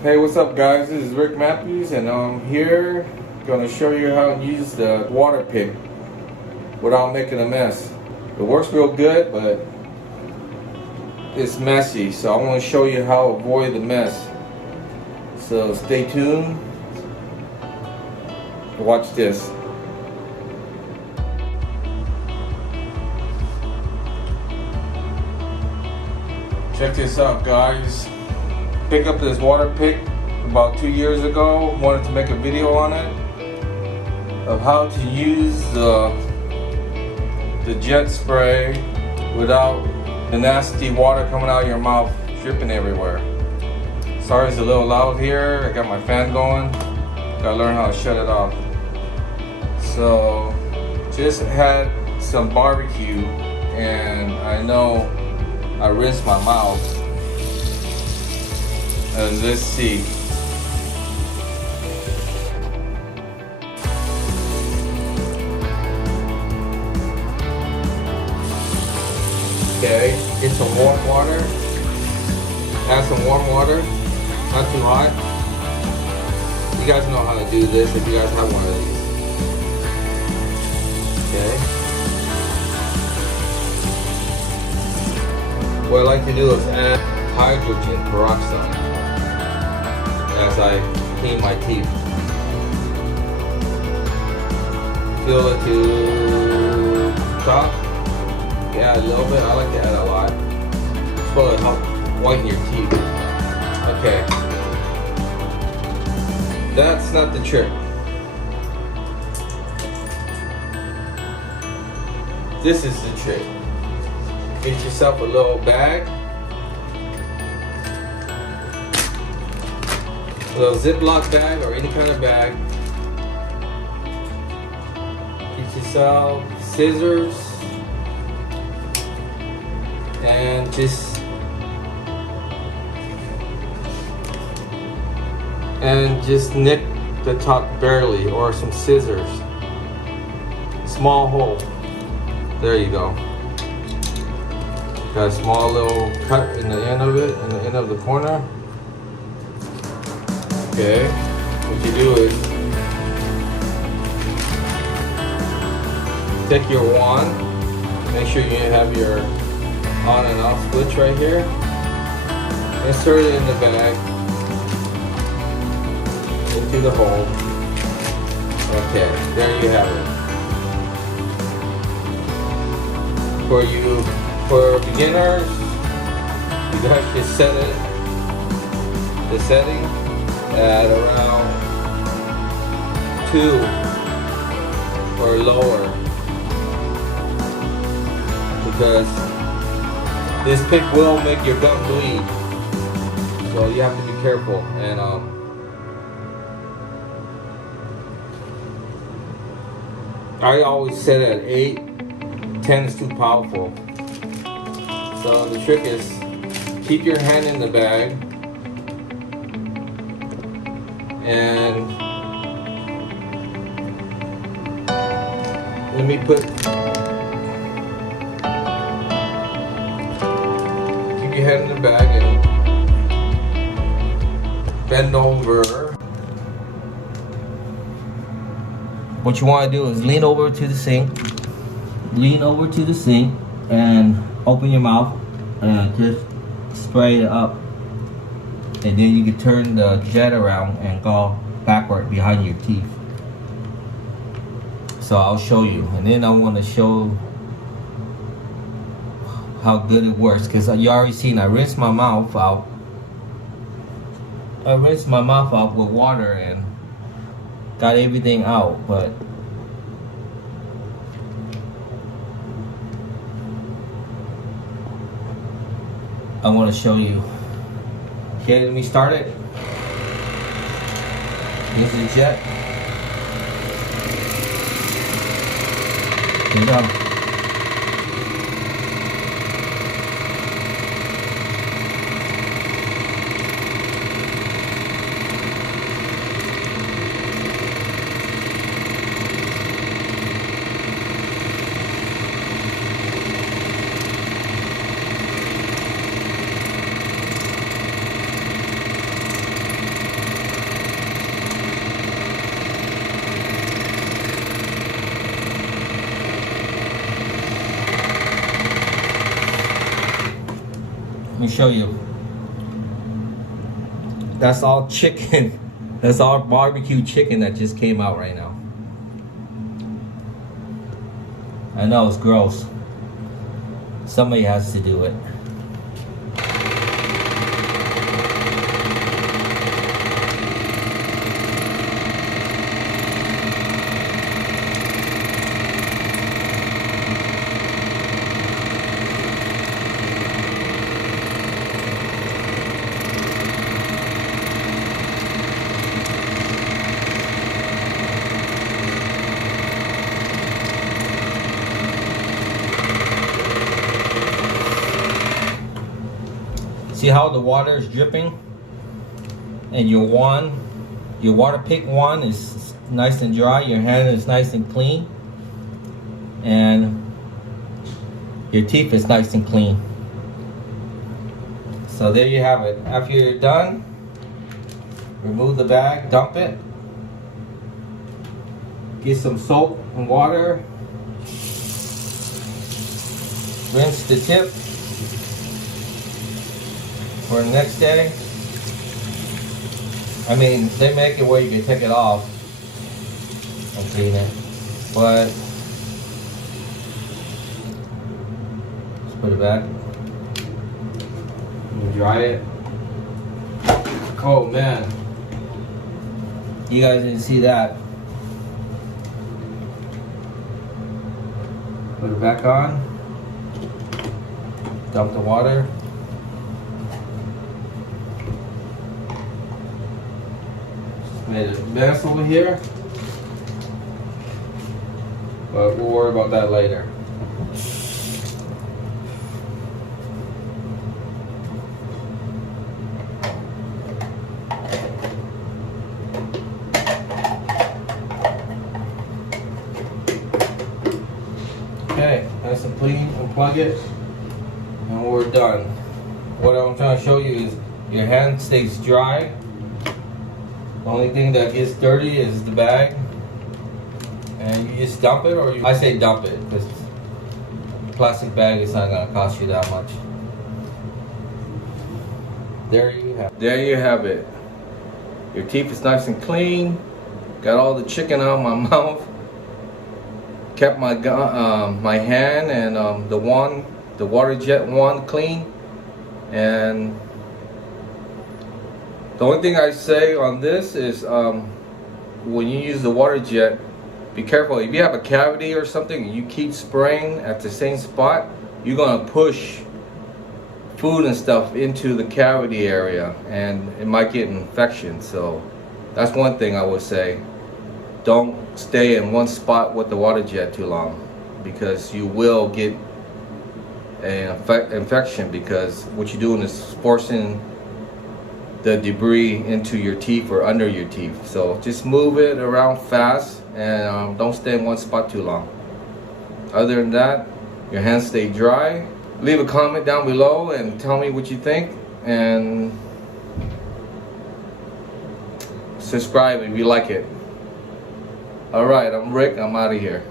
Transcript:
Hey, what's up guys? This is Rick Matthews and I'm here going to show you how to use the Waterpik without making a mess. It works real good, but it's messy, so I want to show you how to avoid the mess. So stay tuned. Watch this. Check this out guys. Pick up this Waterpik about 2 years ago. Wanted to make a video on it of how to use the jet spray without the nasty water coming out of your mouth dripping everywhere. Sorry it's a little loud here. I got my fan going. Gotta learn how to shut it off. So just had some barbecue and I know I rinsed my mouth. And let's see. Okay, get some warm water. Add some warm water, not too hot. You guys know how to do this if you guys have one of these. Okay. What I like to do is add hydrogen peroxide as I clean my teeth. Fill it to top. Yeah, a little bit. I like to add a lot. It's supposed to help whiten your teeth. Okay. That's not the trick. This is the trick. Get yourself a little bag. A little Ziploc bag or any kind of bag. Get yourself scissors and just nick the top barely, or some scissors. Small hole. There you go. Got a small little cut in the end of it, in the end of the corner. Okay, what you do is take your wand, make sure you have your on and off switch right here, insert it in the bag, into the hole. Okay, there you have it. For beginners, you guys should set it, the setting, at around 2 or lower, because this pick will make your gum bleed, so you have to be careful. And I always set it at 8. 10 is too powerful. So the trick is keep your hand in the bag and let me put, keep your hand in the bag and bend over. What you want to do is lean over to the sink. Lean over to the sink and open your mouth and just spray it up. And then you can turn the jet around and go backward behind your teeth. So I'll show you, and then I want to show how good it works, because you already seen I rinsed my mouth out. I rinsed my mouth out with water and got everything out, but I want to show you. Okay, let me start it. Here's the jet. Here we go. Let me show you. That's all chicken. That's all barbecue chicken that just came out right now. I know it's gross. Somebody has to do it. See how the water is dripping? And your Waterpik wand is nice and dry, your hand is nice and clean, and your teeth is nice and clean. So there you have it. After you're done, remove the bag, dump it, get some soap and water, rinse the tip for the next day. I mean, they make it where you can take it off and clean it, but just put it back and dry it. Oh man, you guys didn't see that. Put it back on, dump the water. Made a mess over here, but we'll worry about that later. Okay, nice and clean, unplug it, and we're done. What I'm trying to show you is your hand stays dry. The only thing that gets dirty is the bag, and you just dump it, or I say dump it because plastic bag is not going to cost you that much. There you have it. Your teeth is nice and clean. Got all the chicken out of my mouth. Kept my my hand and the water jet wand clean, and the only thing I say on this is when you use the water jet, be careful. If you have a cavity or something and you keep spraying at the same spot, you're gonna push food and stuff into the cavity area and it might get an infection. So that's one thing I would say. Don't stay in one spot with the water jet too long, because you will get an infection, because what you're doing is forcing the debris into your teeth or under your teeth. So just move it around fast and don't stay in one spot too long. Other than that, your hands stay dry. Leave a comment down below and tell me what you think, and subscribe if you like it. Alright, I'm Rick, I'm out of here.